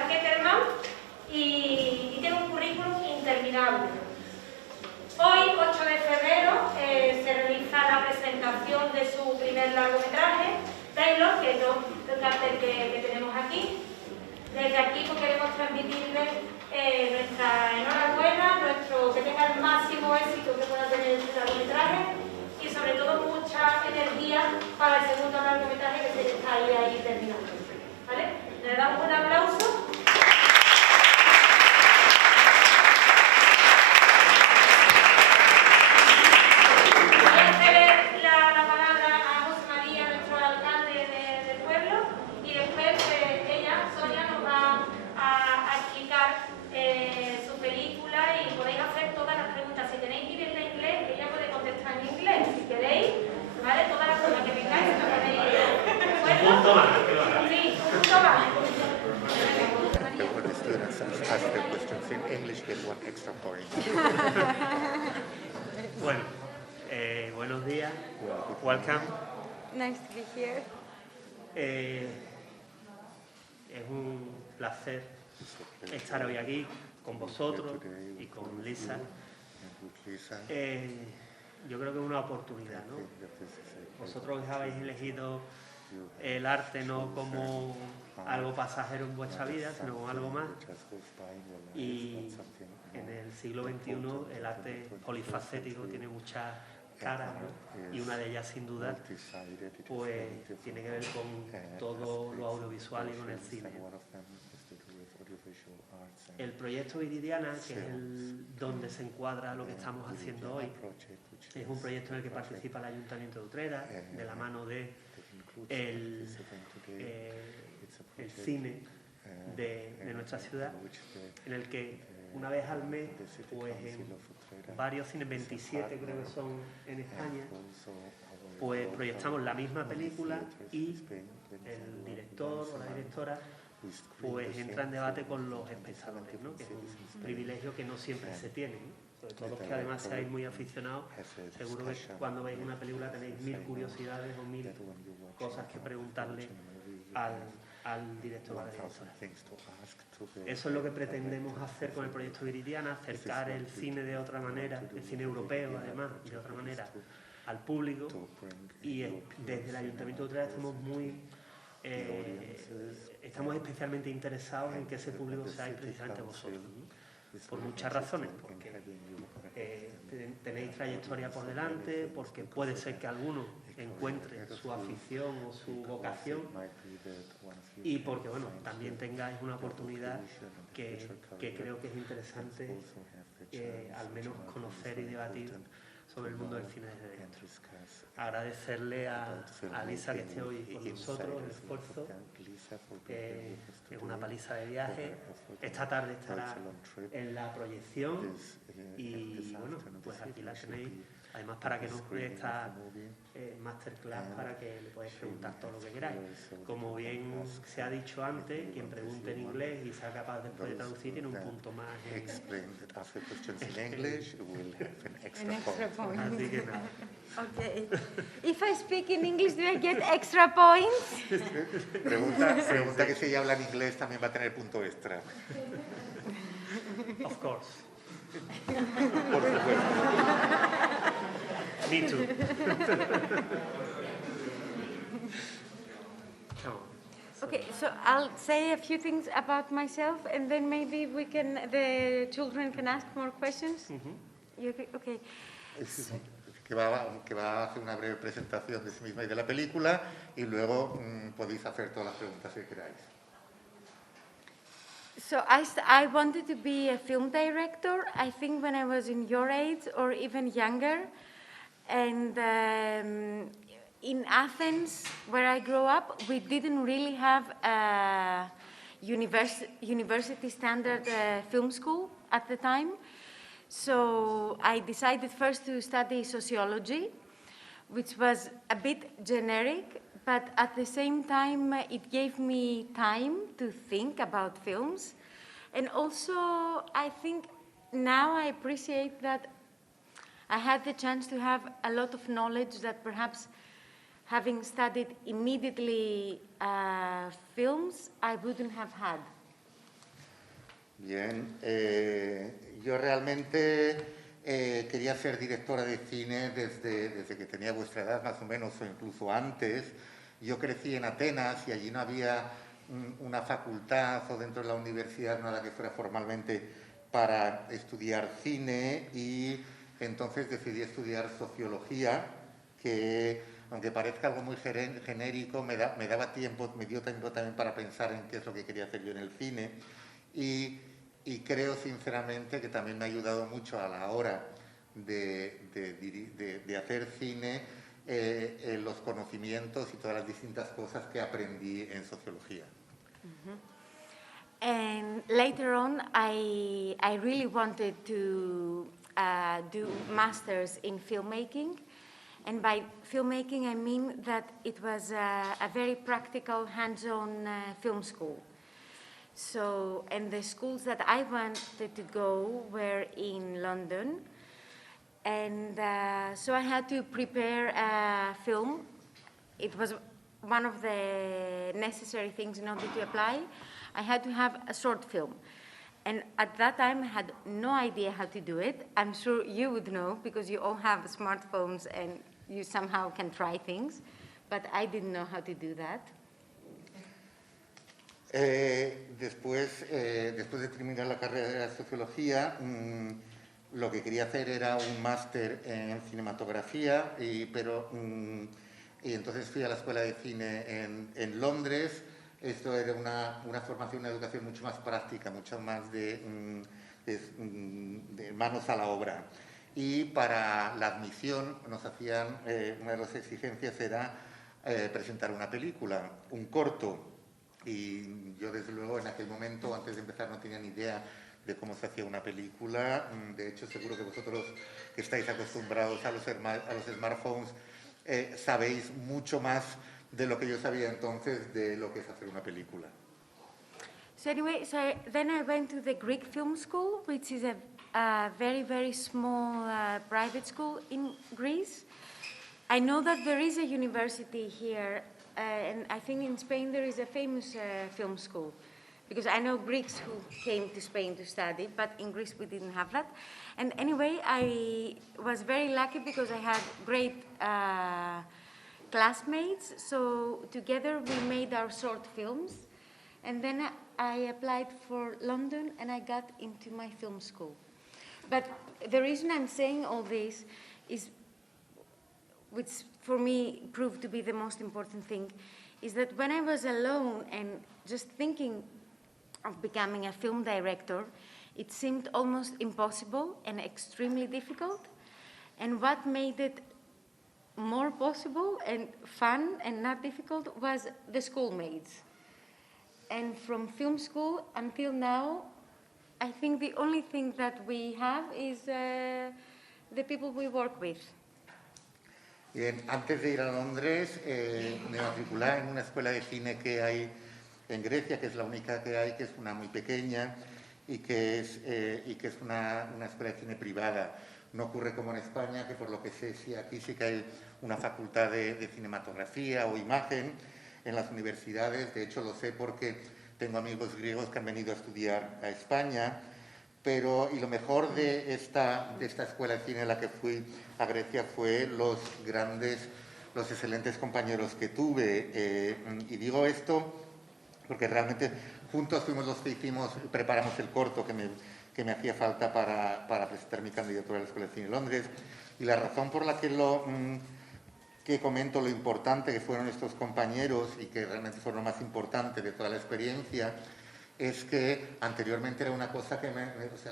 Pilar Ketterman y tiene un currículum interminable. Hoy, 8 de febrero, se realiza la presentación de su primer largometraje, Taylor, que es el cartel que tenemos aquí. Desde aquí pues, queremos transmitirle nuestra enhorabuena, que tenga el máximo éxito que pueda tener este largometraje y sobre todo mucha energía para el segundo largometraje que se está ahí terminando. ¿Vale? Le damos un aplauso. Voy a ceder la palabra a José María, nuestro alcalde del pueblo, y después ella, Sonia, nos va a explicar su película y podéis hacer todas las preguntas. Si tenéis nivel de inglés, ella puede contestar en inglés. Si queréis, ¿vale? Todas las cosas que vengáis, no podéis. ¿De acuerdo? Un punto más. Sí, un punto más. The students ask their questions in English, get one extra point. Bueno, buenos días. Welcome. Nice to be here. Es un placer estar hoy aquí con vosotros y con Lisa. Yo creo que es una oportunidad, ¿no? Vosotros habéis elegido el arte no como algo pasajero en vuestra vida, sino como algo más. Y en el siglo XXI el arte polifacético tiene muchas caras, ¿no? Y una de ellas, sin duda, pues tiene que ver con todo lo audiovisual y con el cine. El proyecto Viridiana, que es donde se encuadra lo que estamos haciendo hoy, es un proyecto en el que participa el Ayuntamiento de Utrera, de la mano de el cine de nuestra ciudad, en el que una vez al mes, pues en varios cines, 27 creo que son en España, pues proyectamos la misma película y el director o la directora pues entra en debate con los espectadores, ¿no? Que es un privilegio que no siempre se tiene, ¿no? Sobre todo los que además seáis muy aficionados, seguro que cuando veis una película tenéis mil curiosidades o mil cosas que preguntarle al director o a la directora. Eso es lo que pretendemos hacer con el proyecto Viridiana, acercar el cine de otra manera, el cine europeo además, de otra manera, al público, y desde el Ayuntamiento de Utrera estamos especialmente interesados en que ese público seáis precisamente vosotros, ¿no? Por muchas razones, porque tenéis trayectoria por delante, porque puede ser que alguno encuentre su afición o su vocación, y porque bueno, también tengáis una oportunidad que creo que es interesante al menos conocer y debatir sobre el mundo del cine desde dentro. Agradecerle a Lisa que esté hoy con nosotros, el esfuerzo, es una paliza de viaje. Esta tarde estará en la proyección y bueno, pues aquí la tenéis, además para que nos dé esta masterclass para que le podáis preguntar todo lo que queráis. Como bien se ha dicho antes, quien pregunte en inglés y sea capaz después de traducir tiene un punto más en English, we'll have an extra point. Así que nada. Okay. If I speak in English, do I get extra points? Pregunta que si ella habla en inglés también va a tener punto extra. Of course. Por supuesto. Me too. Come on. Okay, so I'll say a few things about myself, and then maybe the children can ask more questions. You okay? Okay. Que va a hacer una breve presentación de sí misma y de la película, y luego podéis hacer todas las preguntas que queráis. So I wanted to be a film director, I think when I was in your age or even younger. And in Athens, where I grew up, we didn't really have a university standard film school at the time. So I decided first to study sociology, which was a bit generic, but at the same time, it gave me time to think about films. And also, I think now I appreciate that I had the chance to have a lot of knowledge that perhaps having studied immediately films, I wouldn't have had. Bien, yo realmente quería ser directora de cine desde que tenía vuestra edad, más o menos, o incluso antes. Yo crecí en Atenas y allí no había una facultad o dentro de la universidad nada que fuera formalmente para estudiar cine, y entonces decidí estudiar sociología, que aunque parezca algo muy genérico, me dio tiempo también para pensar en qué es lo que quería hacer yo en el cine, y creo sinceramente que también me ha ayudado mucho a la hora de hacer cine los conocimientos y todas las distintas cosas que aprendí en sociología. And later on, I really wanted to do masters in filmmaking. And by filmmaking, I mean that it was a very practical, hands-on film school. So, and the schools that I wanted to go were in London. And so I had to prepare a film. It was one of the necessary things in order to apply. I had to have a short film. And at that time, I had no idea how to do it. I'm sure you would know, because you all have smartphones and you somehow can try things. But I didn't know how to do that. Después de terminar la carrera de sociología, lo que quería hacer era un máster en cinematografía, y entonces fui a la escuela de cine en Londres. Esto era una formación, una educación mucho más práctica, mucho más de manos a la obra. Y para la admisión nos hacían, una de las exigencias era presentar una película, un corto. Y yo, desde luego, en aquel momento, antes de empezar, no tenía ni idea de cómo se hacía una película. De hecho, seguro que vosotros, que estáis acostumbrados a los smartphones, sabéis mucho más de lo que yo sabía entonces de lo que es hacer una película. So anyway, then I went to the Greek Film School, which is a very, very small private school in Greece. I know that there is a university here, and I think in Spain there is a famous film school, because I know Greeks who came to Spain to study, but in Greece we didn't have that. And anyway, I was very lucky because I had great classmates, so together we made our short films, and then I applied for London and I got into my film school. But the reason I'm saying all this is, which for me proved to be the most important thing, is that when I was alone and just thinking of becoming a film director, it seemed almost impossible and extremely difficult. And what made it more possible and fun and not difficult was the schoolmates. And from film school until now, I think the only thing that we have is the people we work with. Bien, antes de ir a Londres, me matriculé en una escuela de cine que hay en Grecia, que es la única que hay, que es una muy pequeña y que es una escuela de cine privada. No ocurre como en España, que por lo que sé, sí, aquí sí que hay una facultad de cinematografía o imagen en las universidades. De hecho, lo sé porque tengo amigos griegos que han venido a estudiar a España. Y lo mejor de esta escuela de cine en la que fui a Grecia fue los excelentes compañeros que tuve. Y digo esto porque realmente juntos fuimos los que preparamos el corto que me hacía falta para presentar mi candidatura a la Escuela de Cine de Londres. Y la razón por la que comento lo importante que fueron estos compañeros y que realmente fueron lo más importante de toda la experiencia es que anteriormente era una cosa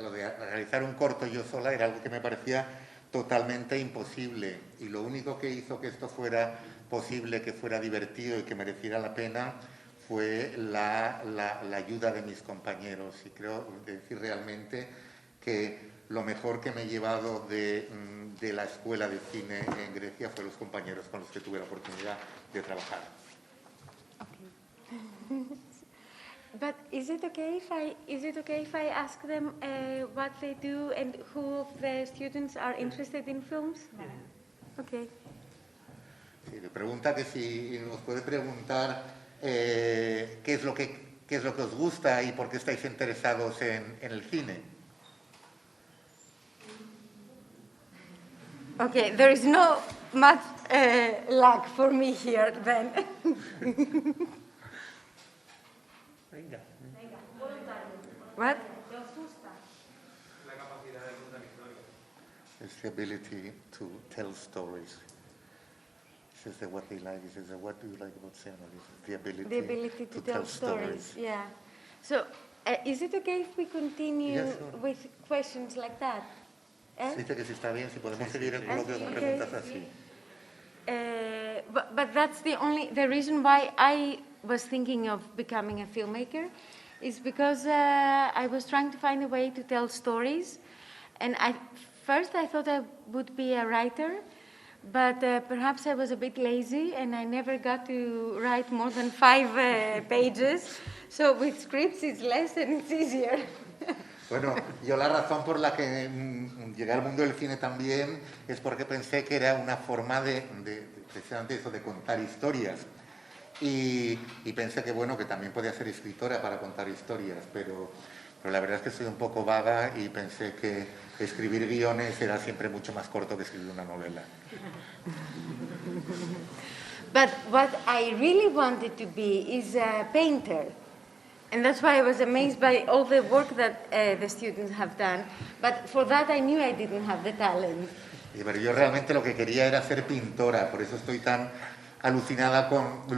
lo de realizar un corto yo sola era algo que me parecía totalmente imposible, y lo único que hizo que esto fuera posible, que fuera divertido y que mereciera la pena fue la ayuda de mis compañeros. Y creo decir realmente que lo mejor que me he llevado de la escuela de cine en Grecia fue los compañeros con los que tuve la oportunidad de trabajar. Okay. But is it okay if I ask them what they do and who of the students are interested in films? Okay. Sí, le pregunta que si nos puede preguntar qué es lo que qué es lo que os gusta y por qué estáis interesados en el cine. Okay, there is no much luck for me here then. Venga. What? It's the ability to tell stories. This is what they like. This is what do you like about cinema? This is the ability To tell stories. Yeah. So, is it okay if we continue Yes, sure. with questions like that? Dice que si está bien, si podemos seguir el coloquio con Okay. preguntas así. But that's the reason why I was thinking of becoming a filmmaker is because I was trying to find a way to tell stories. And first I thought I would be a writer, but perhaps I was a bit lazy and I never got to write more than 5 pages. So with scripts it's less and it's easier. Bueno, yo la razón por la que llegué al mundo del cine también es porque pensé que era una forma precisamente eso, de contar historias. Y pensé que, bueno, que también podía ser escritora para contar historias, pero la verdad es que soy un poco vaga y pensé que escribir guiones era siempre mucho más corto que escribir una novela. But what I really wanted to be is a painter. And that's why I was amazed by all the work that the students have done. But for that I knew I didn't have the talent. Pero yo realmente lo que quería era ser pintora, por eso estoy tan alucinada con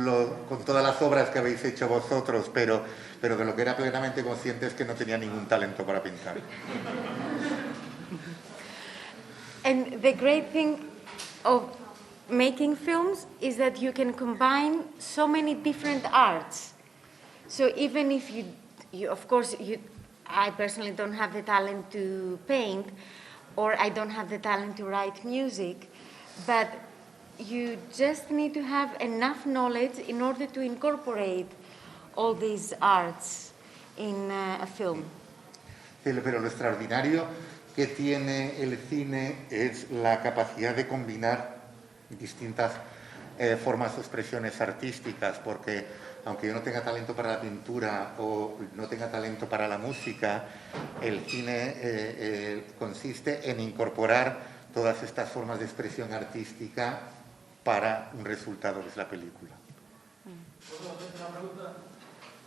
todas las obras que habéis hecho vosotros, pero de lo que era plenamente consciente es que no tenía ningún talento para pintar. And the great thing of making films is that you can combine so many different arts. So even if I personally don't have the talent to paint, or I don't have the talent to write music, but you just need to have enough knowledge in order to incorporate all these arts in a film. Pero lo extraordinario que tiene el cine es la capacidad de combinar distintas formas o expresiones artísticas, porque aunque yo no tenga talento para la pintura o no tenga talento para la música, el cine consiste en incorporar todas estas formas de expresión artística para un resultado que es la película. ¿Puedo hacerte una pregunta?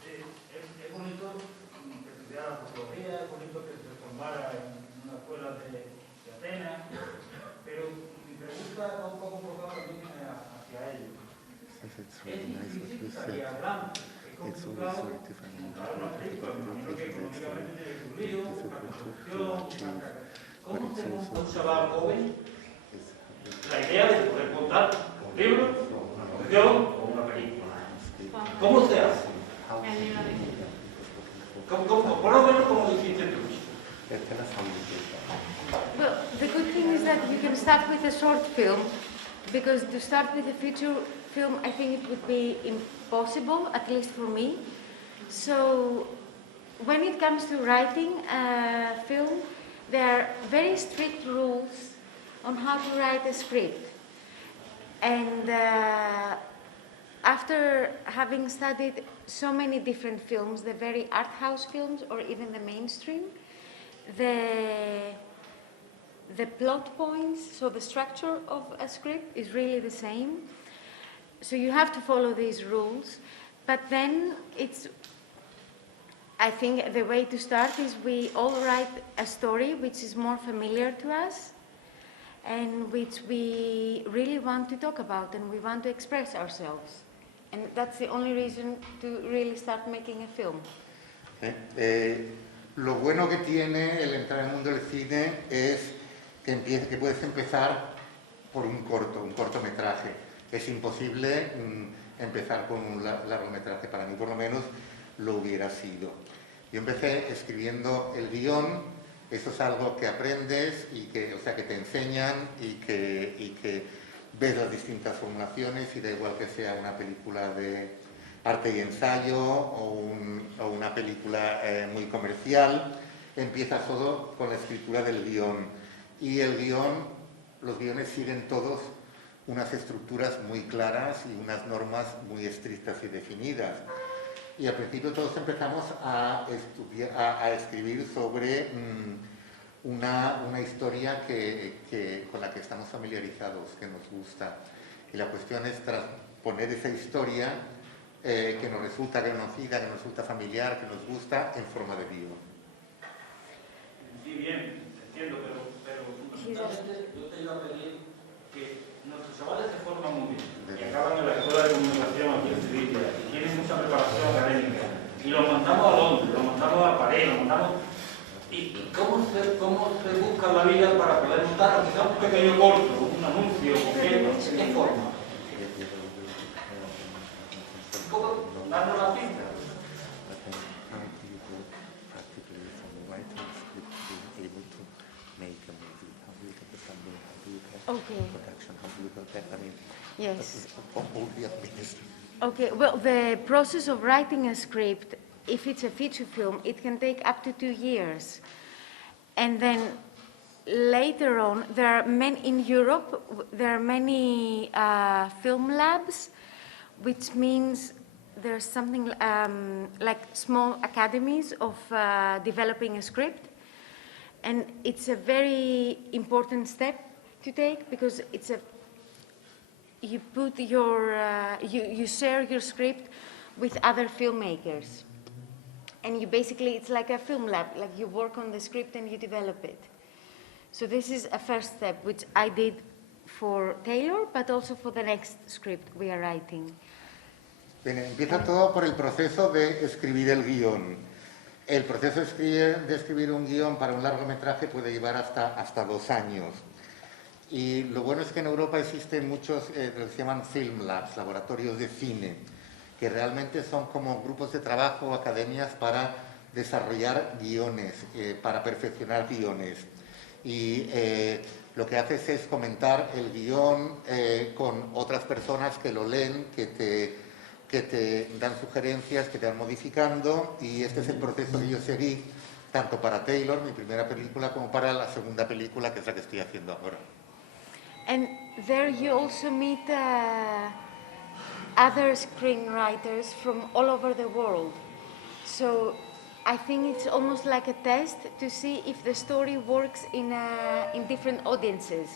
Es bonito que estudiara fotografía, es bonito que se formara en una escuela de Atenas, pero mi pregunta va un poco enfocada también hacia ello. Es difícil salir adelante, es complicado para una película, me imagino que económicamente es un lío, una construcción, ¿cómo se monta un chaval joven la idea de poder contar un libro, una novela o una película? ¿Cómo se hace? Por lo menos como lo hiciste tú. Well, the good thing is that you can start with a short film, because to start with a feature film, I think it would be impossible, at least for me. So when it comes to writing a film, there are very strict rules on how to write a script. And after having studied so many different films, the very art house films or even the mainstream, the plot points, so the structure of a script is really the same. So you have to follow these rules, but then I think the way to start is we all write a story which is more familiar to us and which we really want to talk about and we want to express ourselves. And that's the only reason to really start making a film. Lo bueno que tiene el entrar en el mundo del cine es que puedes empezar por un cortometraje. Es imposible empezar con un largometraje, para mí por lo menos lo hubiera sido. Yo empecé escribiendo el guión, eso es algo que aprendes y que te enseñan y que ves las distintas formulaciones y da igual que sea una película de arte y ensayo o una película muy comercial, empiezas todo con la escritura del guión. Y los guiones siguen todos unas estructuras muy claras y unas normas muy estrictas y definidas. y al principio todos empezamos a escribir sobre una historia con la que estamos familiarizados, que nos gusta. Y la cuestión es transponer esa historia que nos resulta conocida, que nos resulta familiar, que nos gusta, en forma de guión. Sí, bien, entiendo, pero fundamentalmente yo te iba a pedir que nuestros chavales se forman muy bien, que acaban en la escuela de comunicación aquí en Sevilla, y tienen mucha preparación académica, y los mandamos a Londres, los mandamos a París, los mandamos... ¿Y cómo se busca la vida para poder montar, aunque sea un pequeño corto, un anuncio concreto? ¿De qué forma? ¿Cómo darnos la pista? Okay. Production, how do you prepare? I mean, Yes. all the administration. Okay, well, the process of writing a script, if it's a feature film, it can take up to 2 years. And then later on, in Europe, there are many film labs, which means there's something like small academies of developing a script. And it's a very important step to take, because you put you share your script with other filmmakers, and it's like a film lab, like you work on the script and you develop it. So this is a first step, which I did for Taylor, but also for the next script we are writing. Bien, empieza todo por el proceso de escribir el guión. El proceso de escribir un guión para un largometraje puede llevar hasta 2 años. Y lo bueno es que en Europa existen muchos, lo que se llaman film labs, laboratorios de cine, que realmente son como grupos de trabajo o academias para desarrollar guiones, para perfeccionar guiones. Y lo que haces es comentar el guión con otras personas que lo leen, que te dan sugerencias, que te van modificando, y este es el proceso que yo seguí tanto para Taylor, mi primera película, como para la segunda película, que es la que estoy haciendo ahora. And there you also meet other screenwriters from all over the world. So I think it's almost like a test to see if the story works in different audiences.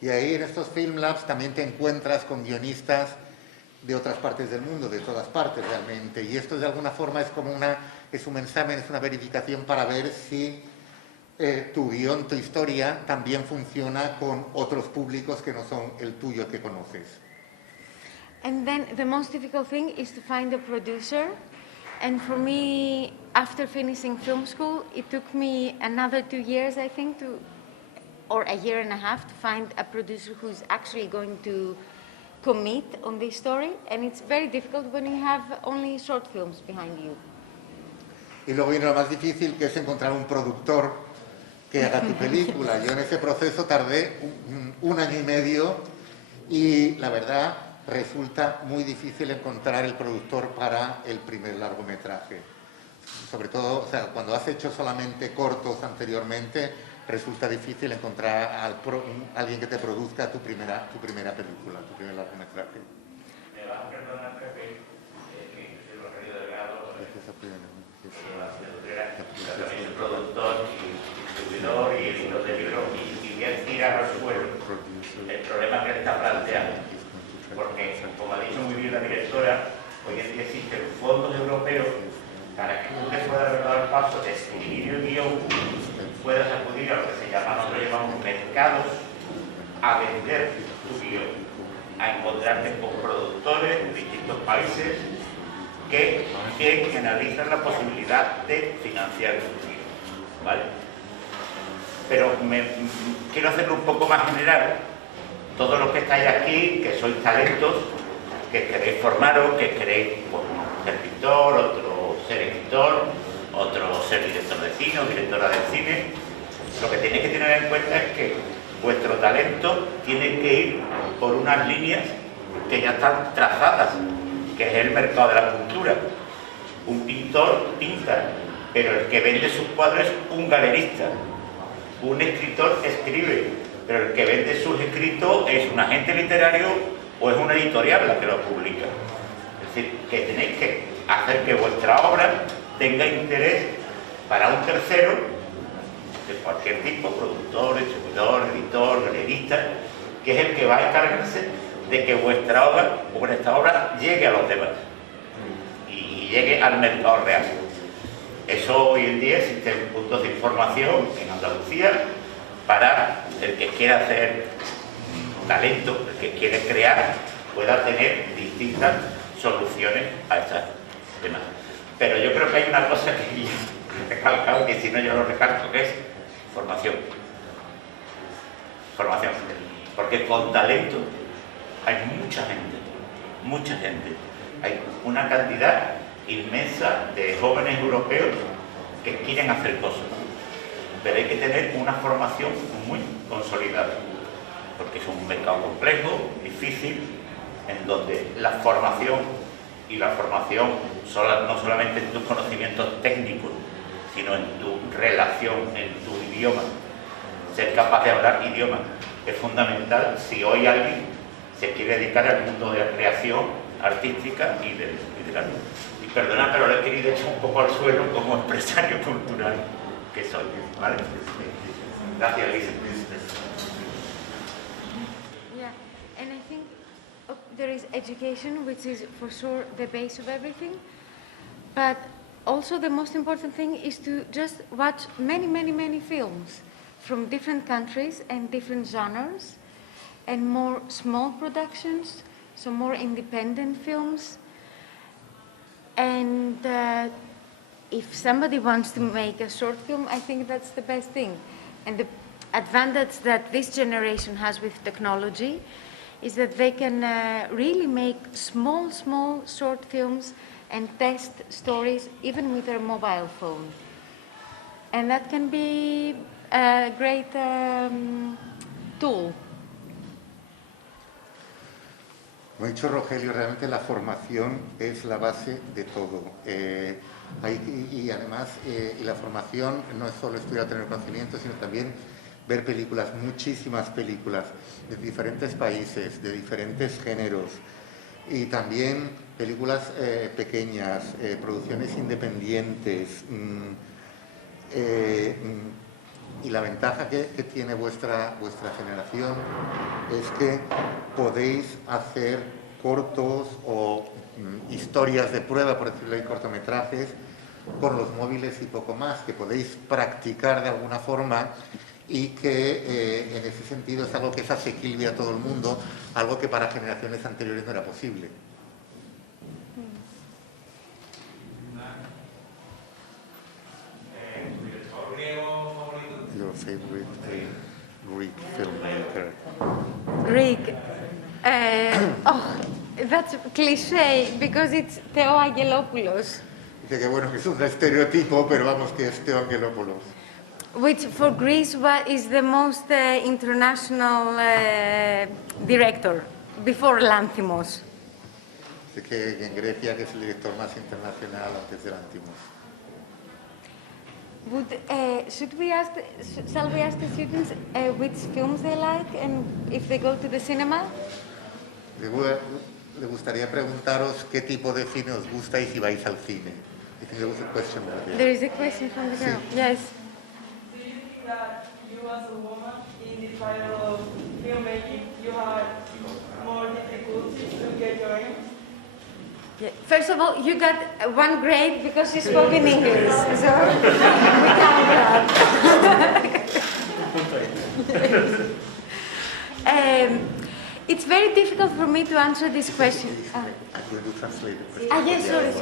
Y ahí en estos film labs también te encuentras con guionistas de otras partes del mundo, de todas partes realmente. Y esto de alguna forma es como es un examen, es una verificación para ver si tu guión, tu historia, también funciona con otros públicos que no son el tuyo que conoces. And then the most difficult thing is to find a producer. And for me, after finishing film school, it took me another 2 years, I think, or a year and a half, to find a producer who's actually going to commit on this story. And it's very difficult when you have only short films behind you. Y luego viene lo más difícil, que es encontrar un productor que haga tu película. Yo en ese proceso tardé 1 año y medio, y la verdad resulta muy difícil encontrar el productor para el primer largometraje. Sobre todo, o sea, cuando has hecho solamente cortos anteriormente, resulta difícil encontrar a alguien que te produzca tu primera película, tu primer largometraje. Me vas a perdonar, Pepe, que soy Rogelio Delgado, también soy productor y distribuidor y editor de libros, y voy a tirar al suelo el problema que está planteando. Porque, como ha dicho muy bien la directora, hoy en día existen fondos europeos para que tú te puedas dar el paso de escribir el guión, puedas acudir a lo que nosotros llamamos mercados, a vender tu guión, a encontrarte con productores de distintos países que analizan la posibilidad de financiar tu guión, ¿vale? Pero quiero hacerlo un poco más general. Todos los que estáis aquí, que sois talentos, que queréis formaros, que queréis ser pintor, otro ser escritor, otro ser director de cine o directora de cine, lo que tenéis que tener en cuenta es que vuestro talento tiene que ir por unas líneas que ya están trazadas, que es el mercado de la cultura. Un pintor pinta, pero el que vende sus cuadros es un galerista. Un escritor escribe, pero el que vende sus escritos es un agente literario o es una editorial la que lo publica. Es decir, que tenéis que hacer que vuestra obra tenga interés para un tercero de cualquier tipo, productor, distribuidor, editor, galerista, que es el que va a encargarse de que vuestra obra llegue a los demás y llegue al mercado real. Eso hoy en día existen puntos de información en Andalucía para el que quiera hacer talento, el que quiere crear, pueda tener distintas soluciones a estas temas. Pero yo creo que hay una cosa que yo he recalcado, que si no yo lo recalco, que es formación. Formación. Porque con talento hay mucha gente. Hay una cantidad inmensa de jóvenes europeos que quieren hacer cosas. Pero hay que tener una formación muy consolidada. Porque es un mercado complejo, difícil, en donde la formación no solamente en tus conocimientos técnicos, sino en tu relación, en tu idioma. Ser capaz de hablar idioma es fundamental si hoy alguien se quiere dedicar al mundo de la creación artística y del arte. Y perdona, pero lo he querido echar un poco al suelo como empresario cultural que soy, ¿vale? Gracias, Lisa. Yeah, and I think there is education, which is for sure the base of everything, but also the most important thing is to just watch many films from different countries and different genres, and more small productions, so more independent films. And if somebody wants to make a short film, I think that's the best thing. And the advantage that this generation has with technology is that they can really make small short films and test stories even with their mobile phone. And that can be a great tool. Como ha dicho Rogelio, realmente la formación es la base de todo. Y además, la formación no es solo estudiar, tener conocimiento, sino también ver películas, muchísimas películas de diferentes países, de diferentes géneros, y también películas pequeñas, producciones independientes. Y la ventaja que tiene vuestra generación es que podéis hacer cortos o historias de prueba, por decirlo así, cortometrajes, con los móviles y poco más, que podéis practicar de alguna forma y que en ese sentido es algo que es asequible a todo el mundo, algo que para generaciones anteriores no era posible. Your favorite Greek filmmaker? Greek. That's a cliche because it's Theo Angelopoulos. Dice que bueno, que es un estereotipo, pero vamos, que es Theo Angelopoulos. Which for Greece is the most international director, before Lanthimos. Dice que en Grecia que es el director más internacional antes de Lanthimos. Shall we ask the students which films they like and if they go to the cinema? Le gustaría preguntaros qué tipo de cine os gusta y si vais al cine. I think there was a question there. There is a question from the girl. Sí. Yes. Do you think that you as a woman in the field of filmmaking, you have more difficulties to get your aims? Yeah. First of all, you got 1 grade because you spoke in English, so we count that. It's very difficult for me to answer this question. I'm going to translate the question. Yes, sorry.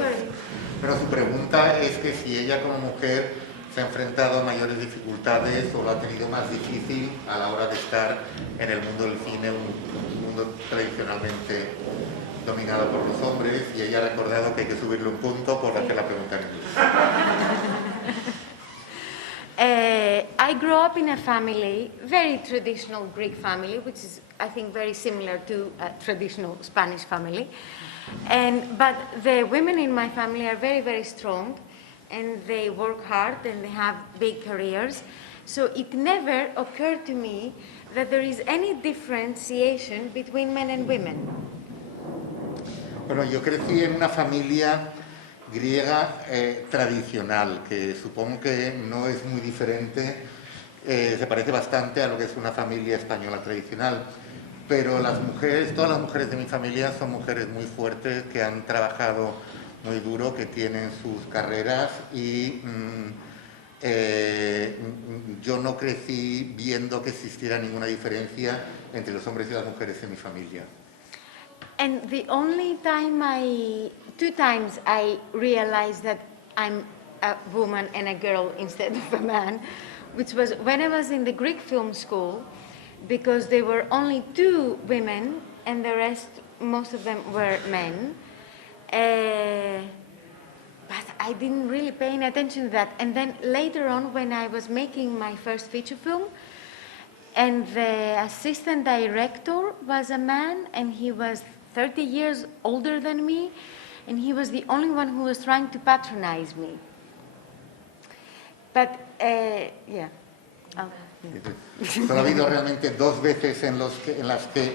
Pero su pregunta es que si ella como mujer se ha enfrentado a mayores dificultades o lo ha tenido más difícil a la hora de estar en el mundo del cine, un mundo tradicionalmente dominado por los hombres, y ella ha recordado que hay que subirle un punto por hacer la pregunta en inglés. I grew up in a family, very traditional Greek family, which is, I think, very similar to a traditional Spanish family. But the women in my family are very strong, and they work hard, and they have big careers. So it never occurred to me that there is any differentiation between men and women. Bueno, yo crecí en una familia griega tradicional, que supongo que no es muy diferente, se parece bastante a lo que es una familia española tradicional. Pero las mujeres, todas las mujeres de mi familia son mujeres muy fuertes, que han trabajado muy duro, que tienen sus carreras y yo no crecí viendo que existiera ninguna diferencia entre los hombres y las mujeres en mi familia. And the only time two times I realized that I'm a woman and a girl instead of a man, which was when I was in the Greek film school, because there were only 2 women and the rest, most of them were men. But I didn't really pay any attention to that. And then later on, when I was making my first feature film, and the assistant director was a man, and he was 30 years older than me, and he was the only one who was trying to patronize me. But, yeah. Oh. Solo ha habido realmente 2 veces en las que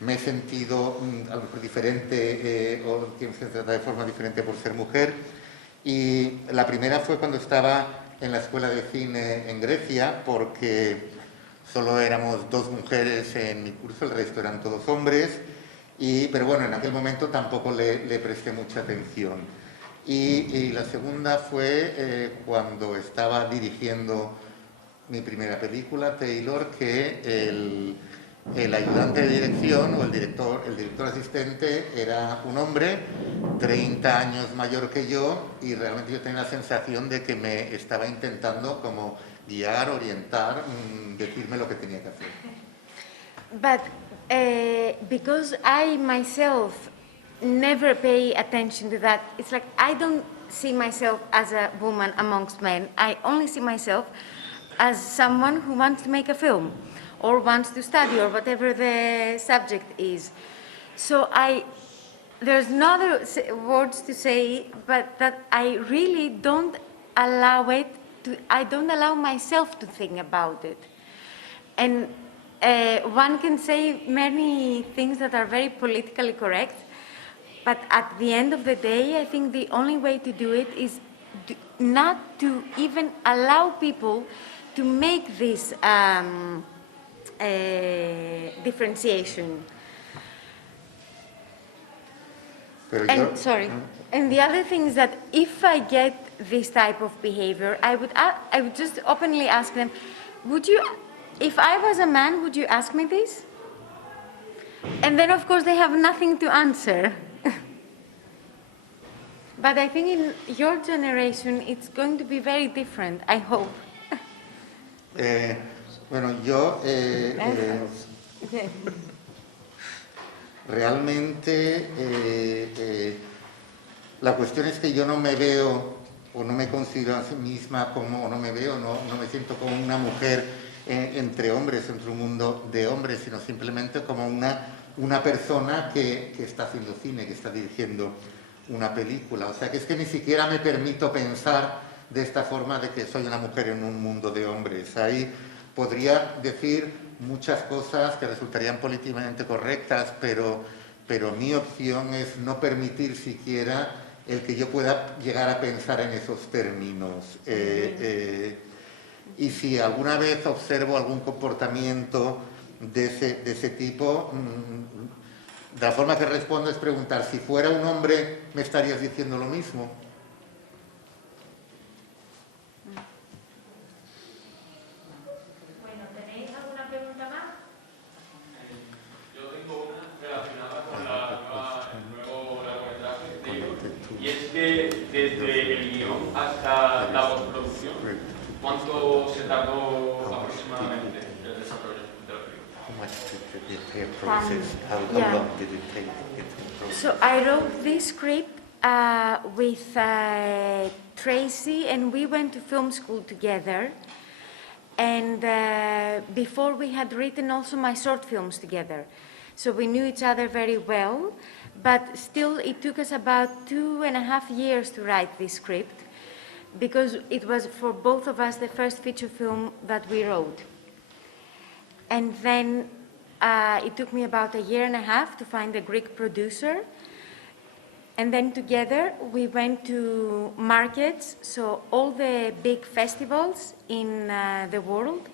me he sentido a lo mejor diferente o que me he tratado de forma diferente por ser mujer. Y la primera fue cuando estaba en la escuela de cine en Grecia, porque solo éramos 2 mujeres en mi curso, el resto eran todos hombres. Pero bueno, en aquel momento tampoco le presté mucha atención. Y la segunda fue cuando estaba dirigiendo mi primera película, Taylor, que el ayudante de dirección o el director asistente era un hombre 30 años mayor que yo, y realmente yo tenía la sensación de que me estaba intentando como guiar, orientar, decirme lo que tenía que hacer. But because I myself never pay attention to that, it's like I don't see myself as a woman amongst men. I only see myself as someone who wants to make a film or wants to study or whatever the subject is. So there's no other words to say, but that I really don't allow I don't allow myself to think about it. And one can say many things that are very politically correct, but at the end of the day, I think the only way to do it is not to even allow people to make this differentiation. And the other thing is that if I get this type of behavior, I would just openly ask them, if I was a man, would you ask me this? And then of course they have nothing to answer. But I think in your generation it's going to be very different, I hope. Bueno, yo realmente la cuestión es que yo no me veo o no me considero a sí misma como, o no me veo, no me siento como una mujer entre hombres, entre un mundo de hombres, sino simplemente como una persona que está haciendo cine, que está dirigiendo una película. O sea, que es que ni siquiera me permito pensar de esta forma de que soy una mujer en un mundo de hombres. Ahí podría decir muchas cosas que resultarían políticamente correctas, pero mi opción es no permitir siquiera el que yo pueda llegar a pensar en esos términos. Y si alguna vez observo algún comportamiento de ese tipo, de la forma que respondo es preguntar, si fuera un hombre, ¿me estarías diciendo lo mismo? Bueno, ¿tenéis alguna pregunta más? Yo tengo una relacionada con el nuevo largometraje, y es que desde el guión hasta la postproducción, ¿cuánto se tardó aproximadamente el desarrollo de la película? So I wrote this script with Tracy, and we went to film school together. And before we had written also my short films together. So we knew each other very well, but still it took us about 2.5 years to write this script, because it was for both of us the first feature film that we wrote. And then it took me about 1.5 years to find a Greek producer And then together we went to markets, so all the big festivals in the world,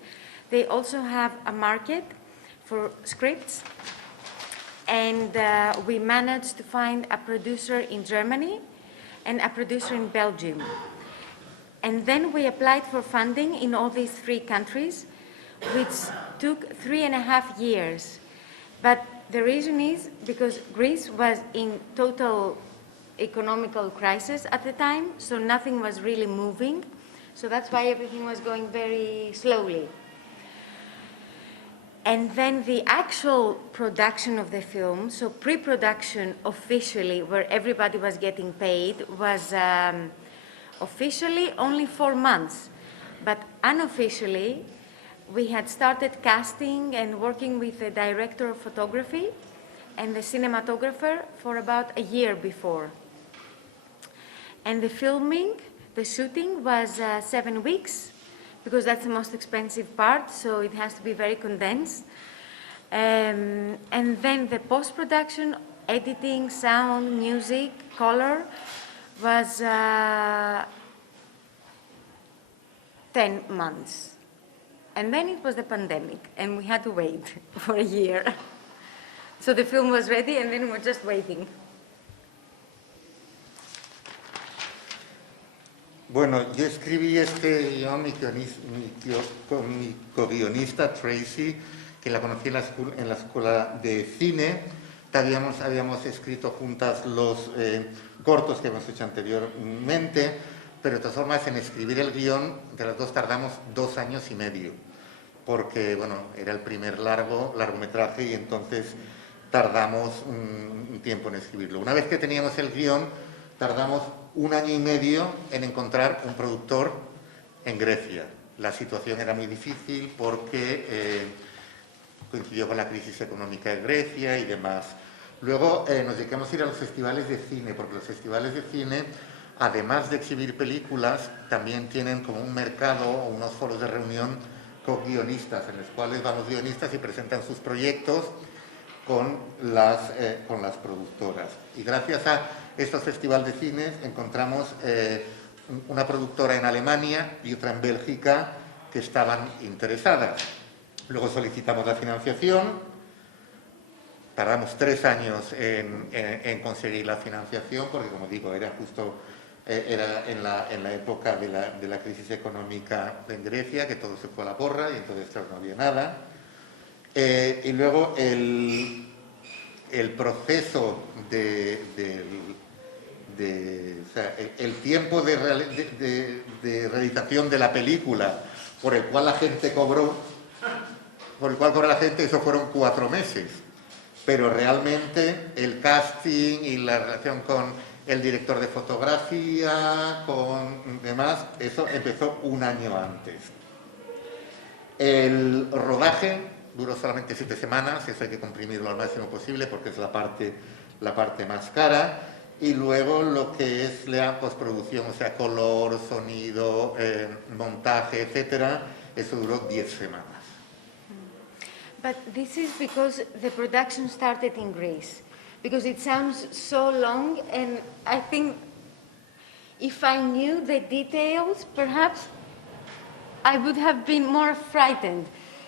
they also have a market for scripts. And we managed to find a producer in Germany and a producer in Belgium. And then we applied for funding in all these 3 countries, which took 3.5 years. But the reason is because Greece was in total economical crisis at the time, so nothing was really moving. So that's why everything was going very slowly. And then the actual production of the film, so pre-production officially, where everybody was getting paid, was officially only 4 months. But unofficially, we had started casting and working with the director of photography and the cinematographer for about a year before. And the filming, the shooting was 7 weeks, because that's the most expensive part, so it has to be very condensed. And then the post-production, editing, sound, music, color, was 10 months. And then it was the pandemic, and we had to wait for a year. So the film was ready, and then we were just waiting. Bueno, yo escribí este guión con mi co-guionista Tracy, que la conocí en la escuela de cine. Habíamos escrito juntas los cortos que hemos hecho anteriormente, pero de todas formas en escribir el guión de las dos tardamos 2 años y medio, porque bueno, era el primer largometraje y entonces tardamos un tiempo en escribirlo. Una vez que teníamos el guión, tardamos 1 año y medio en encontrar un productor en Grecia. La situación era muy difícil porque coincidió con la crisis económica de Grecia y demás. Luego nos dedicamos a ir a los festivales de cine, porque los festivales de cine, además de exhibir películas, también tienen como un mercado o unos foros de reunión con guionistas, en los cuales van los guionistas y presentan sus proyectos con las productoras. Y gracias a estos festivales de cine encontramos una productora en Alemania y otra en Bélgica que estaban interesadas. Luego solicitamos la financiación, tardamos 3 años en conseguir la financiación, porque como digo, era justo en la época de la crisis económica en Grecia, que todo se fue a la porra y entonces claro, no había nada. Y luego el proceso o sea, el tiempo de realización de la película por el cual la gente cobró, eso fueron 4 meses. Pero realmente el casting y la relación con el director de fotografía, con demás, eso empezó 1 año antes. El rodaje duró solamente 7 semanas, eso hay que comprimirlo al máximo posible porque es la parte más cara. Y luego lo que es la postproducción, o sea, color, sonido, montaje, etcétera, eso duró 10 semanas. But this is because the production started in Greece, because it sounds so long, and I think if I knew the details, perhaps I would have been more frightened.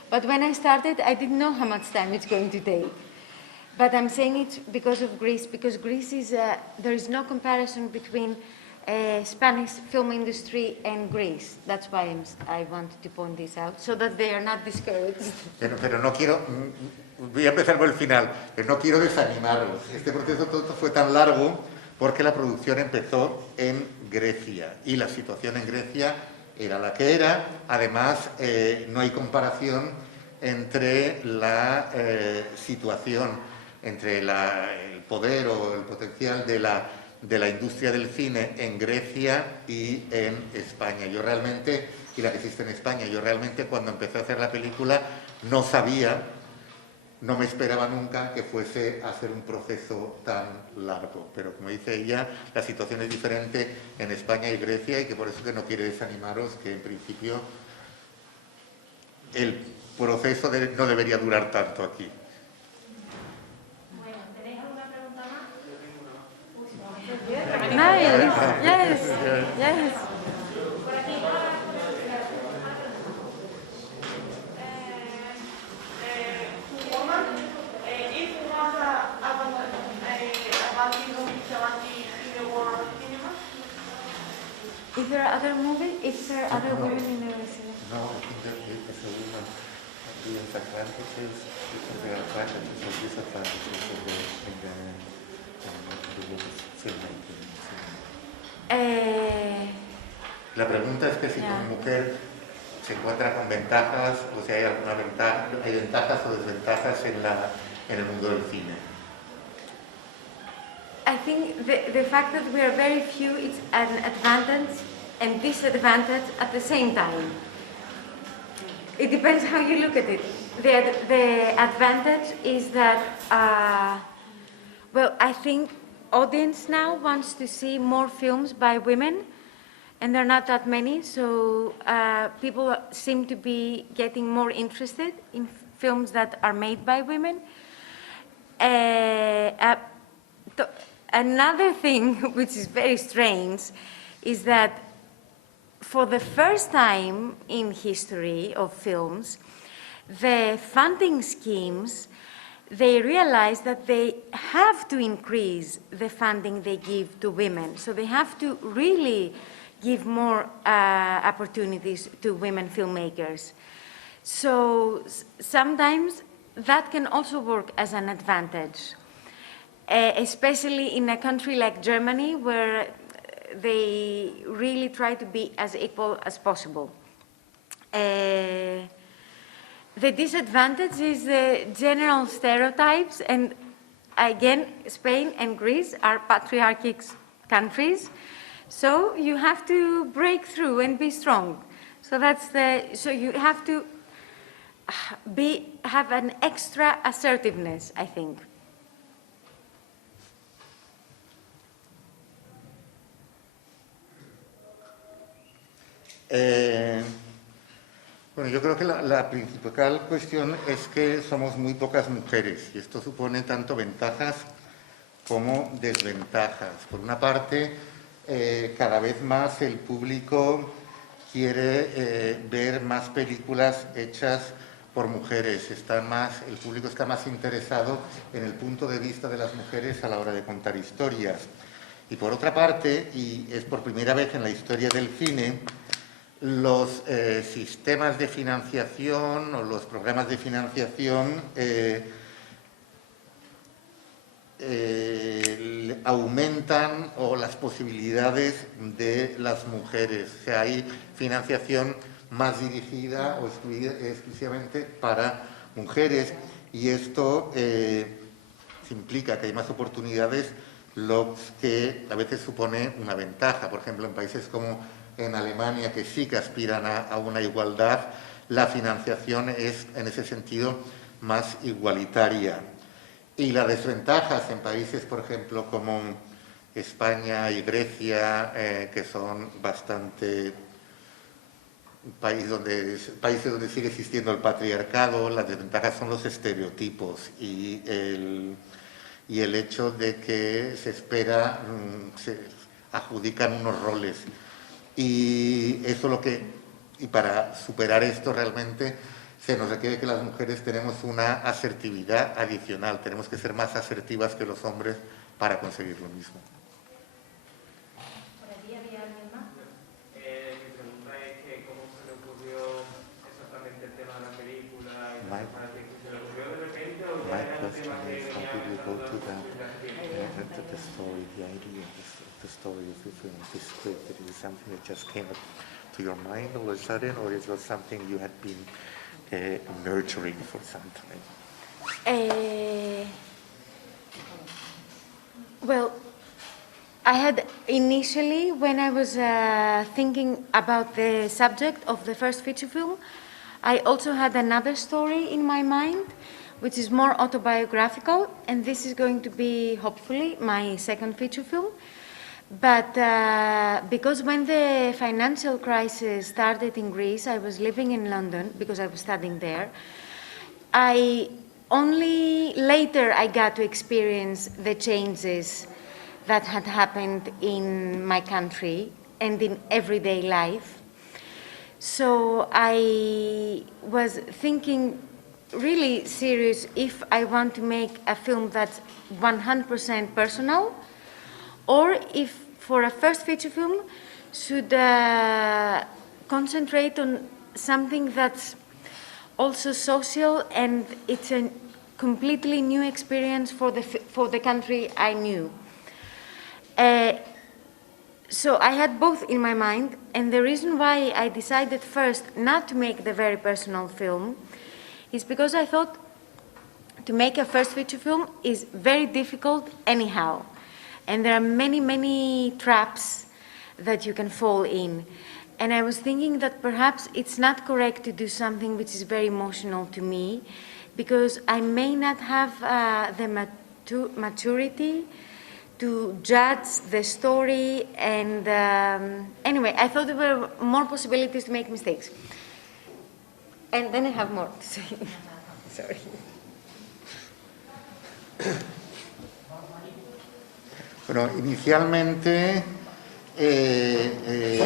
But when I started, I didn't know how much time it's going to take. But I'm saying it because of Greece, because Greece is, there is no comparison between Spanish film industry and Greece. That's why I wanted to point this out, so that they are not discouraged. Pero no quiero, voy a empezar por el final, que no quiero desanimaros. Este proceso todo fue tan largo porque la producción empezó en Grecia y la situación en Grecia era la que era. Además, no hay comparación entre la situación, entre el poder o el potencial de la industria del cine en Grecia y en España. Yo realmente, y la que existe en España, yo realmente cuando empecé a hacer la película no sabía, no me esperaba nunca que fuese a ser un proceso tan largo. Pero como dice ella, la situación es diferente en España y Grecia y que por eso que no quiere desanimaros, que en principio el proceso no debería durar tanto aquí. Bueno, ¿tenéis alguna pregunta más? Is there other movie? Is there other women in the residence? No, I think that it's a woman. The advantages, the advantages or disadvantages of the filmmaking. La pregunta es que si como mujer se encuentra con ventajas o si hay alguna ventaja, hay ventajas o desventajas en el mundo del cine. I think the fact that we are very few is an advantage and disadvantage at the same time. It depends how you look at it. The advantage is that, well, I think audience now wants to see more films by women, and there are not that many, so people seem to be getting more interested in films that are made by women. Another thing which is very strange is that for the first time in history of films, the funding schemes, they realize that they have to increase the funding they give to women. So they have to really give more opportunities to women filmmakers. So sometimes that can also work as an advantage. Especially in a country like Germany, where they really try to be as equal as possible. The disadvantage is the general stereotypes, and again, Spain and Greece are patriarchal countries, so you have to break through and be strong. So you have to have an extra assertiveness, I think. Bueno, yo creo que la principal cuestión es que somos muy pocas mujeres y esto supone tanto ventajas como desventajas. Por una parte, cada vez más el público quiere ver más películas hechas por mujeres. El público está más interesado en el punto de vista de las mujeres a la hora de contar historias. Y por otra parte, y es por primera vez en la historia del cine, los sistemas de financiación o los programas de financiación aumentan las posibilidades de las mujeres. O sea, hay financiación más dirigida o exclusivamente para mujeres y esto implica que hay más oportunidades, lo que a veces supone una ventaja. Por ejemplo, en países como en Alemania, que sí que aspiran a una igualdad, la financiación es, en ese sentido, más igualitaria. Y las desventajas en países, por ejemplo, como España y Grecia, que son bastante países donde sigue existiendo el patriarcado, las desventajas son los estereotipos y el hecho de que se adjudican unos roles. Y para superar esto realmente se nos requiere que las mujeres tenemos una asertividad adicional, tenemos que ser más asertivas que los hombres para conseguir lo mismo. ¿Por aquí había alguien más? Mi pregunta es que cómo se le ocurrió exactamente el tema de la película y para que se le ocurrió de repente o ya era un tema que venía The story, the idea, the story of the film, the script, it is something that just came up to your mind all of a sudden, or it was something you had been nurturing for some time? Well, I had initially, when I was thinking about the subject of the first feature film, I also had another story in my mind, which is more autobiographical, and this is going to be, hopefully, my second feature film. But because when the financial crisis started in Greece, I was living in London because I was studying there. Only later I got to experience the changes that had happened in my country and in everyday life. So I was thinking really serious if I want to make a film that's 100% personal, or if for a first feature film should concentrate on something that's also social, and it's a completely new experience for the country I knew. So I had both in my mind, and the reason why I decided first not to make the very personal film is because I thought to make a first feature film is very difficult anyhow, and there are many, many traps that you can fall in. And I was thinking that perhaps it's not correct to do something which is very emotional to me, because I may not have the maturity to judge the story, and anyway, I thought there were more possibilities to make mistakes. And then I have more to say. Sorry. Bueno, inicialmente,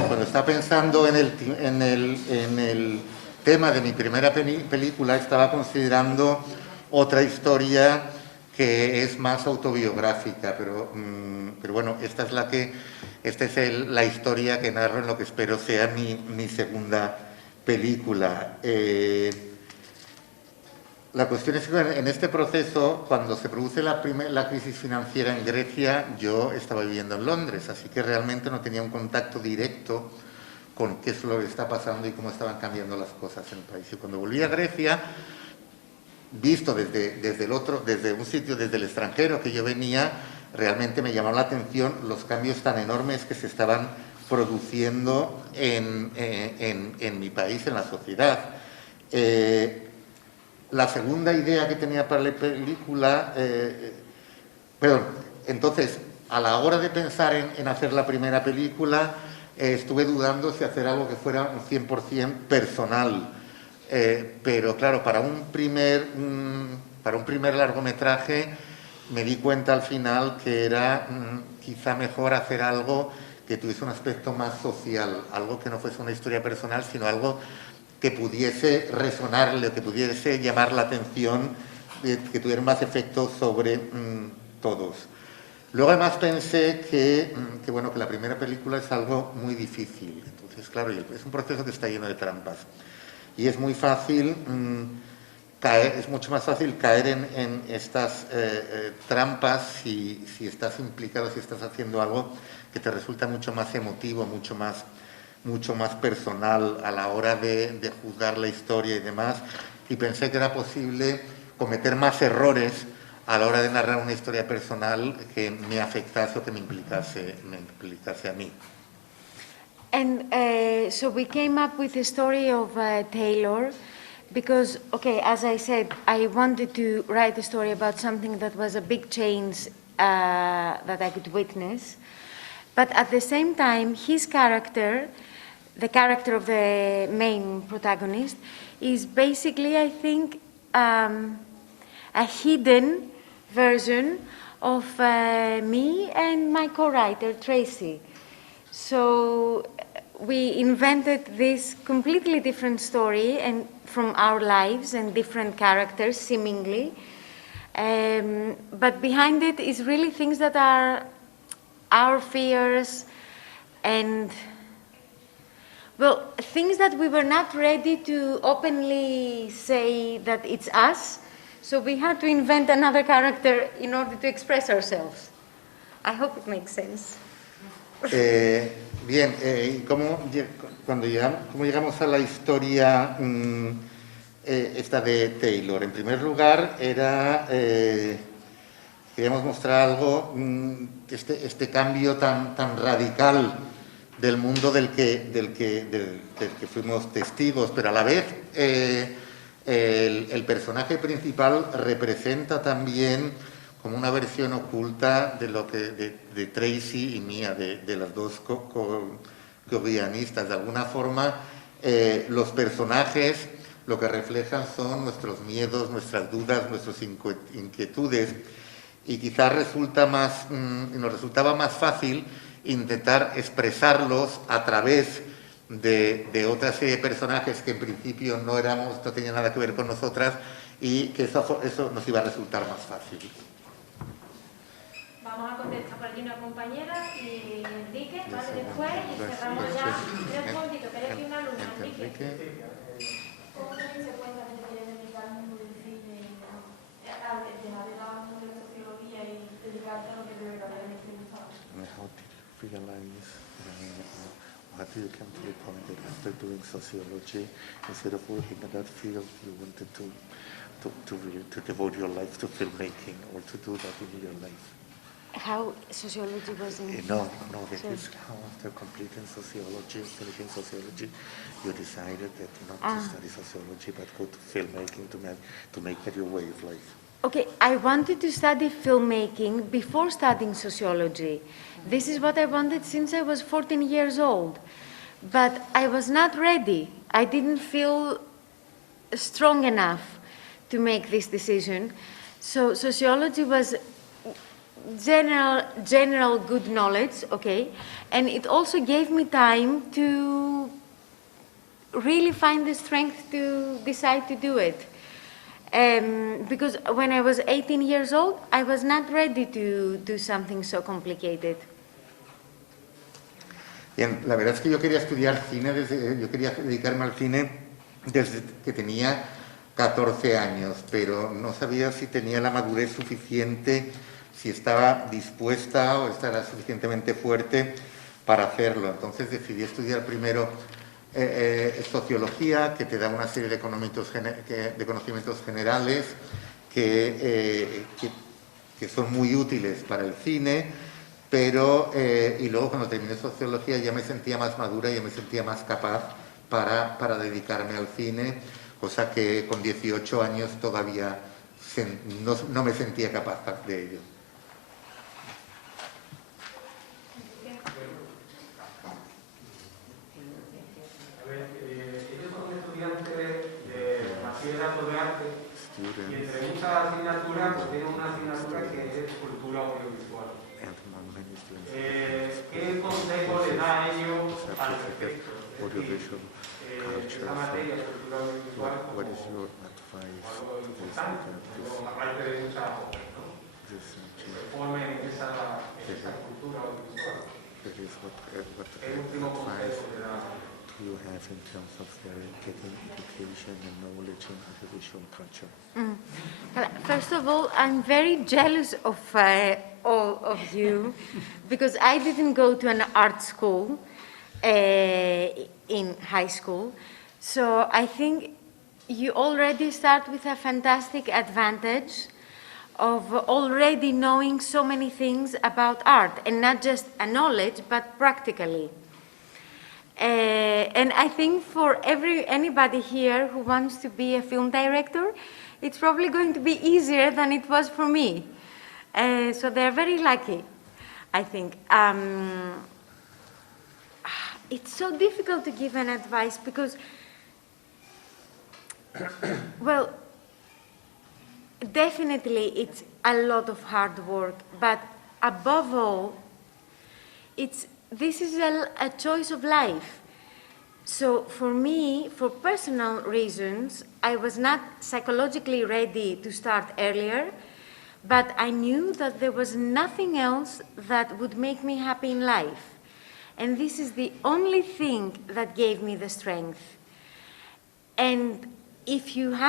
cuando estaba pensando en el tema de mi primera película, estaba considerando otra historia que es más autobiográfica, pero bueno, esta es la historia que narro en lo que espero sea mi segunda película. La cuestión es que en este proceso, cuando se produce la crisis financiera en Grecia, yo estaba viviendo en Londres, así que realmente no tenía un contacto directo con qué es lo que está pasando y cómo estaban cambiando las cosas en el país. Y cuando volví a Grecia, visto desde un sitio, desde el extranjero que yo venía, realmente me llamó la atención los cambios tan enormes que se estaban produciendo en mi país, en la sociedad. La segunda idea que tenía para la película, entonces, a la hora de pensar en hacer la primera película, estuve dudando si hacer algo que fuera un 100% personal. Pero claro, para un primer largometraje me di cuenta al final que era quizá mejor hacer algo que tuviese un aspecto más social, algo que no fuese una historia personal, sino algo que pudiese resonarle, que pudiese llamar la atención, que tuviera más efecto sobre todos. Luego además pensé que la primera película es algo muy difícil. Entonces, claro, es un proceso que está lleno de trampas. Y es muy fácil es mucho más fácil caer en estas trampas si estás implicado, si estás haciendo algo que te resulta mucho más emotivo, mucho más personal a la hora de juzgar la historia y demás. Y pensé que era posible cometer más errores a la hora de narrar una historia personal que me afectase o que me implicase a mí. And so we came up with the story of Taylor because, okay, as I said, I wanted to write a story about something that was a big change that I could witness. But at the same time, his character, the character of the main protagonist, is basically, I think, a hidden version of me and my co-writer, Tracy. So we invented this completely different story and from our lives and different characters, seemingly. But behind it is really things that are our fears and, well, things that we were not ready to openly say that it's us. So we had to invent another character in order to express ourselves. I hope it makes sense. Bien, ¿cómo llegamos a la historia esta de Taylor? En primer lugar, queríamos mostrar algo, este cambio tan radical del mundo del que fuimos testigos, pero a la vez el personaje principal representa también como una versión oculta de Tracy y mía, de las dos co-guionistas. De alguna forma, los personajes lo que reflejan son nuestros miedos, nuestras dudas, nuestras inquietudes, y quizás nos resultaba más fácil intentar expresarlos a través de otra serie de personajes que en principio no tenían nada que ver con nosotras, y que eso nos iba a resultar más fácil. vamos a contestar por aquí una compañera y Enrique, ¿vale? Después y cerramos ya. Mira un momentito, que eres una alumna, Enrique. ¿Cómo también se cuenta que te quieres dedicar al mundo del cine, dejar de lado el mundo de la sociología y dedicarte a lo que de verdad te gusta? How did you realize, how do you come to the point that after doing sociology, instead of working in that field, you wanted to devote your life to filmmaking or to do that in your life? How sociology was in... No, this is how after completing sociology, finishing sociology, you decided that not to study sociology but go to filmmaking to make that your way of life. Okay, I wanted to study filmmaking before studying sociology. This is what I wanted since I was 14 years old. But I was not ready. I didn't feel strong enough to make this decision. So sociology was general good knowledge, okay? And it also gave me time to really find the strength to decide to do it. Because when I was 18 years old, I was not ready to do something so complicated. Bien, la verdad es que yo quería estudiar cine, yo quería dedicarme al cine desde que tenía 14 años, pero no sabía si tenía la madurez suficiente, si estaba dispuesta o estaba suficientemente fuerte para hacerlo. Entonces decidí estudiar primero sociología, que te da una serie de conocimientos generales que son muy útiles para el cine, pero y luego cuando terminé sociología ya me sentía más madura, ya me sentía más capaz para dedicarme al cine, cosa que con 18 años todavía no me sentía capaz de ello. Ellos son estudiantes de bachillerato de arte y entre muchas asignaturas pues tienen una asignatura que es cultura audiovisual. ¿Qué consejo le da a ellos al respecto? Es decir, esta materia de cultura audiovisual como algo importante, aparte de muchas otras, ¿no? Que formen esa cultura audiovisual. ¿Qué último consejo le da? You have in terms of their getting education and knowledge in audiovisual culture? Well, first of all, I'm very jealous of all of you because I didn't go to an art school in high school. So I think you already start with a fantastic advantage of already knowing so many things about art, and not just a knowledge, but practically. And I think for anybody here who wants to be a film director, it's probably going to be easier than it was for me. So they're very lucky, I think. It's so difficult to give an advice because, well, definitely it's a lot of hard work, but above all, this is a choice of life. So for me, for personal reasons, I was not psychologically ready to start earlier, but I knew that there was nothing else that would make me happy in life. And this is the only thing that gave me the strength. And if you're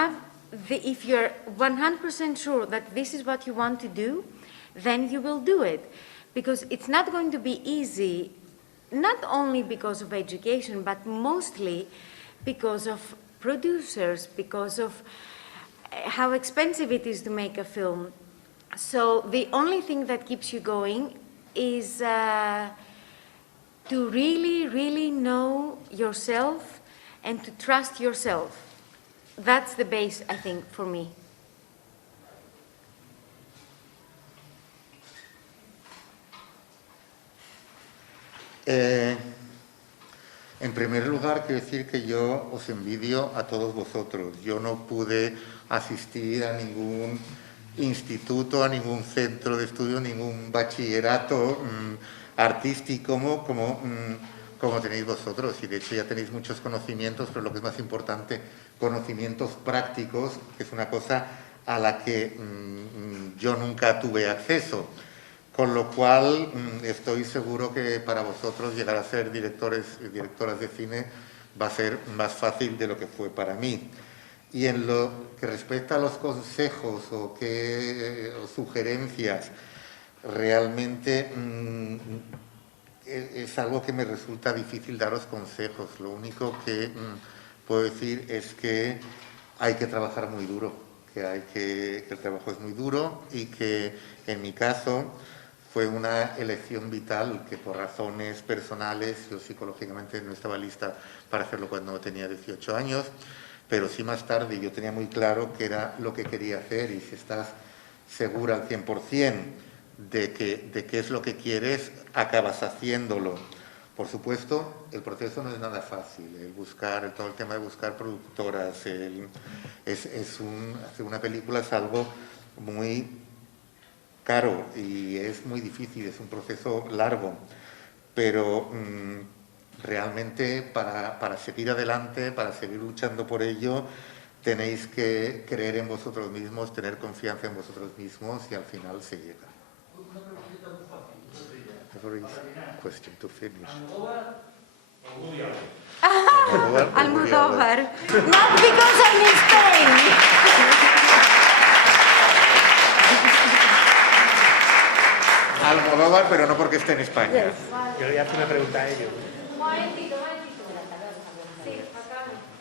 100% sure that this is what you want to do, then you will do it. Because it's not going to be easy, not only because of education, but mostly because of producers, because of how expensive it is to make a film. So the only thing that keeps you going is to really, really know yourself and to trust yourself. That's the base, I think, for me. En primer lugar, quiero decir que yo os envidio a todos vosotros. Yo no pude asistir a ningún instituto, a ningún centro de estudio, ningún bachillerato artístico como tenéis vosotros. Y de hecho ya tenéis muchos conocimientos, pero lo que es más importante, conocimientos prácticos, que es una cosa a la que yo nunca tuve acceso. Con lo cual, estoy seguro que para vosotros llegar a ser directores y directoras de cine va a ser más fácil de lo que fue para mí. Y en lo que respecta a los consejos o sugerencias, realmente es algo que me resulta difícil daros consejos. Lo único que puedo decir es que hay que trabajar muy duro, que el trabajo es muy duro y que en mi caso fue una elección vital que por razones personales, yo psicológicamente no estaba lista para hacerlo cuando tenía 18 años, pero sí más tarde yo tenía muy claro que era lo que quería hacer, y si estás segura al 100% de qué es lo que quieres, acabas haciéndolo. Por supuesto, el proceso no es nada fácil, todo el tema de buscar productoras, hacer una película es algo muy caro y es muy difícil, es un proceso largo, pero realmente para seguir adelante, para seguir luchando por ello, tenéis que creer en vosotros mismos, tener confianza en vosotros mismos y al final se llega. Una preguntita muy fácil, muy sencilla. Very question to finish. ¿Almodóvar o Woody Allen? Almodóvar. Not because I'm in Spain. Almodóvar, pero no porque esté en España. Yo le voy a hacer una pregunta a ellos. Un momentito. Sí,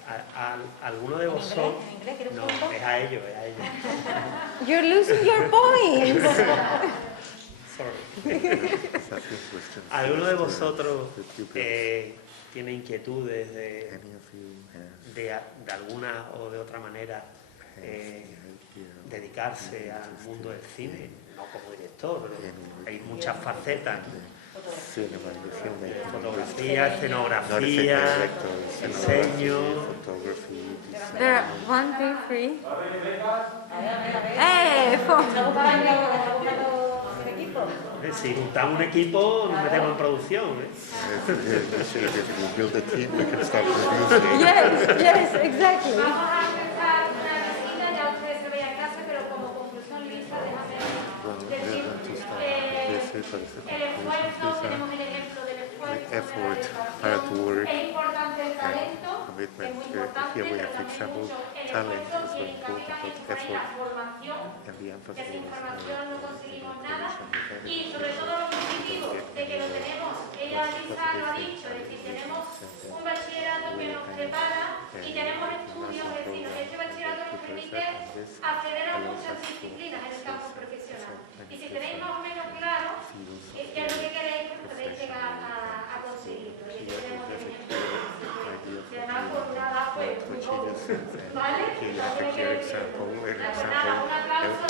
acá. ¿Alguno de vosotros? No, es a ellos. You're losing your points. ¿Alguno de vosotros tiene inquietudes de alguna o de otra manera dedicarse al mundo del cine? No como director, pero hay muchas facetas. Fotografía, escenografía, diseño. There are 1, 2, 3. Si juntamos un equipo, nos metemos en producción. Yes, exactly. Vamos a empezar una visita, ya ustedes se vean en casa, pero como conclusión, Luisa, déjame decir el esfuerzo, tenemos el ejemplo del esfuerzo, es importante el talento, es muy importante, pero también mucho el esfuerzo, y también hay que poner la formación, esa información no conseguimos nada, y sobre todo lo positivo, de que lo tenemos, ella Lisa lo ha dicho, es decir, tenemos un bachillerato que nos prepara y tenemos estudios, es decir, este bachillerato nos permite acceder a muchas disciplinas en el campo profesional. Y si tenéis más o menos claro qué es lo que queréis, pues podéis llegar a conseguirlo. Y aquí tenemos el ejemplo de además por nada fue muy joven, ¿vale? También hay que decirlo. Nada, un aplauso.